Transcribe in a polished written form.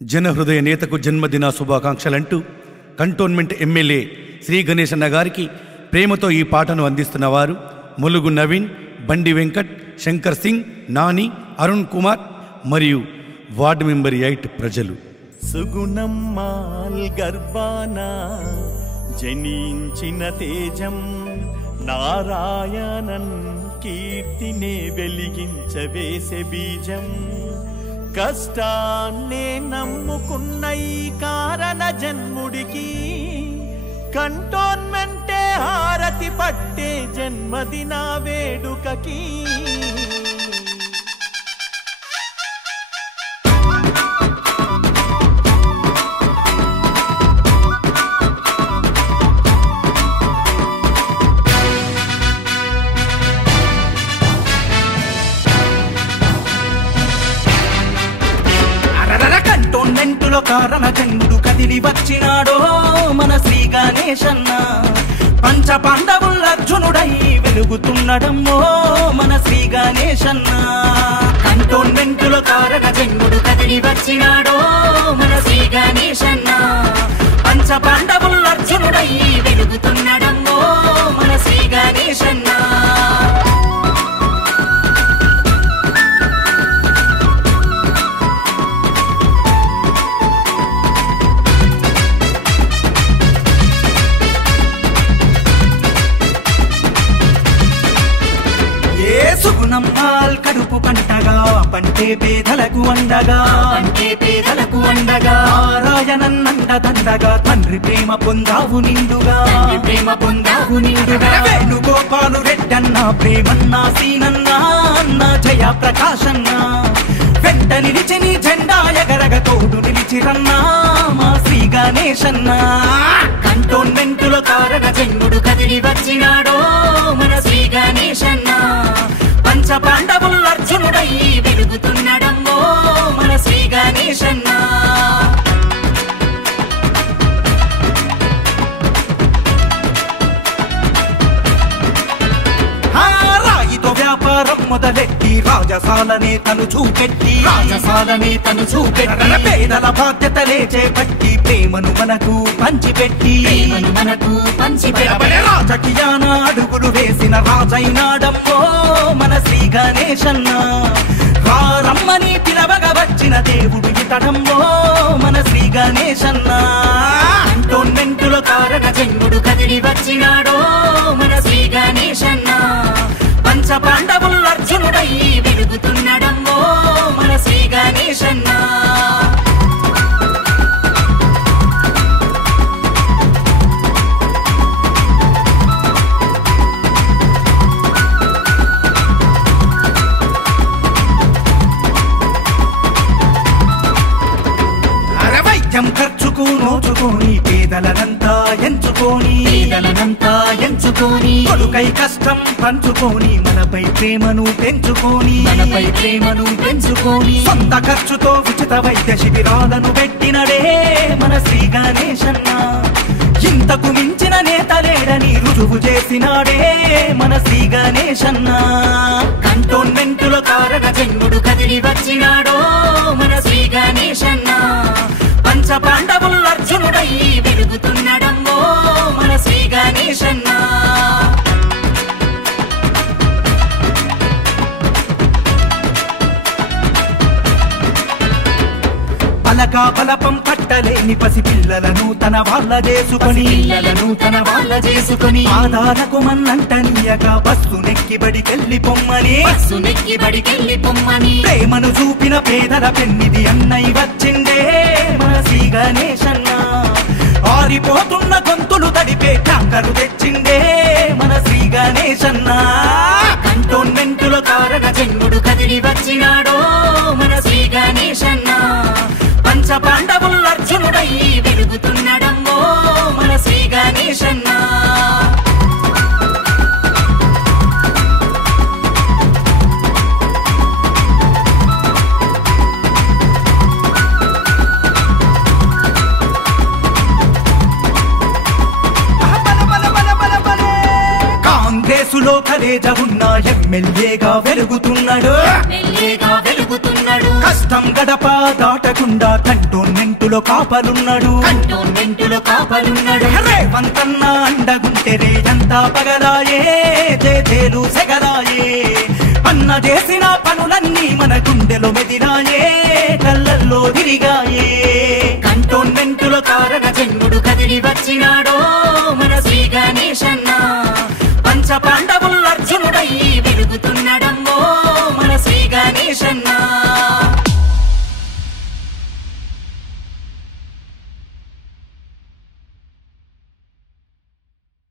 జనహృదయ నేతకు జన్మదిన శుభాకాంక్షలంటూ cantonment MLA Shri గణేశన్న గారికి ప్రేమతో ఈ పాటను అందిస్తున్నవారు ములుగు నవీన్, బండి వెంకట్, శంకర్ సింగ్, నాని, అరుణ్ కుమార్ మరియు వార్డు మెంబర్ 8 ప్రజలు. సుగుణమ్మాల్ గర్భాన జనించిన తేజం నారాయణన్ కీర్తినే వెలిగించవేసే బీజం. కష్టాన్నే నమ్ముకున్న ఈ కారణ జన్ముడికి కంటోన్మెంటే హారతి పట్టే జన్మదిన వేడుకకి. కంటోన్మెంటులో కారణ జన్ముడు కదిలి వచ్చినాడో మన శ్రీ గణేశన్న. పంచ పాండవుల అర్జునుడై వెలుగుతున్నడమ్మో మన శ్రీ గణేశన్న. కంటోన్మెంటులో కారణ జన్ముడు కదిలి వచ్చినాడో మన శ్రీ గణేశన్న. పంచ పాండవుల అర్జునుడై వెలుగుతున్నడమ్మో మన శ్రీ గణేశన్న. సుగుణమ్మాల్ కడుపు పంటగా పంటే పేదలకు అండగా, పంటే పేదలకు అండగా. నారాయణన్నండ దండగా తండ్రి ప్రేమ పొందావు నిండుగా, ప్రేమ పొందావు నిండుగా. వేణుగోపాలు రెడ్డన్న ప్రేమన్న సీనన్న అన్న జయ ప్రకాశన్న వెంట నిలిచి నీ జెండా ఎగరగ తోడు నిలిచిరన్నా మా శ్రీ గణేశన్న. కంటోన్మెంటులో కారణ జన్ముడు కదిలి వచ్చినాడో మన శ్రీ గణేశన్న. పంచ పాండవుల అర్జునుడై వెలుగుతున్నడమ్మో మన శ్రీ గణేశన్న. రాయితో వ్యాపారం మొదలెట్టి రాజసాలనే తను చూపెట్టి, రాజసాలనే తను చూపెట్టి. పేదల బాధ్యతలే చేపట్టి ప్రేమను మనకు పంచిపెట్టి, ప్రేమను మనకు పంచిపెట్టి. రాజకీయాన అడుగులు వేసిన రాజైనాడమ్మో మన శ్రీ గణేశన్న. రమ్మని పిలవగా వచ్చిన దేవుడు ఇతడమ్మో మన శ్రీ గణేశన్న. కంటోన్మెంటులో కారణ జన్ముడు కదిలి వచ్చినాడో మన శ్రీ గణేశన్న. పంచ పాండవుల అర్జునుడై వెలుగుతున్నడమ్మో మన శ్రీ గణేశన్న. ఖర్చుకు నోచుకొని పేదలనంతా ఎంచుకొని, పేదలనంతా ఎంచుకొని. కొడుకై కష్టం పంచుకొని మనపై ప్రేమను పెంచుకొని, మనపై ప్రేమను పెంచుకొని. సొంత ఖర్చుతో ఉచిత వైద్య శిబిరాలను పెట్టినడే మన శ్రీ గణేశన్న. ఇంతకు మించిన నేత లేడని రుజువు చేసినాడే మన శ్రీ గణేశన్న. కంటోన్మెంటులో కారణ జన్ముడు కదిలి వచ్చినాడో మన శ్రీ గణేశన్న. పంచ పాండవుల అర్జునుడై వెలుగుతున్నడమ్మో మన శ్రీ గణేశన్న. పలకా బలపం పట్టలేని పసి పిల్లలను తన వాళ్ళ చేసుకొని, పిల్లలను తన వాళ్ళ చేసుకొని. ఆధారకు మన్నంటనీయగా బస్సు నెక్కి బడికెళ్ళి పొమ్మని, బస్సు నెక్కి బడికెళ్ళి పొమ్మని. ప్రేమను చూపిన పేదల పెన్నిది అన్నయ్య వచ్చిండే మన శ్రీ గణేశన్న. ఆరిపోతున్న గొంతులు తడిపే ట్యాంకరు తెచ్చిండే మన శ్రీ గణేశన్న. కంటోన్మెంటులో కారణ జన్ముడు కదిలి వచ్చినాడో మన శ్రీ గణేశన్న. పంచ పాండవుల అర్జునుడై వెలుగుతున్నడమ్మో మన శ్రీ గణేశన్న. కాంగ్రెసు మనసులో కలేజ ఉన్న ఎమ్మెల్యేగా వెలుగుతున్నాడు కష్టం గడప దాటకుండా కంటోన్మెంటులో కాపలున్నాడు రేవంతన్న అండగుంటే రేయంతా పగలాయే చేతేలు సెగలాయే అన్న చేసిన పనులన్నీ మన గుండెలో మెదిలాయే కళ్ళల్లో తిరిగాయే కంటోన్మెంటులో కారణ జన్ముడు కదిలి వచ్చినాడో మన శ్రీ గణేశన్న పంచ పాండవ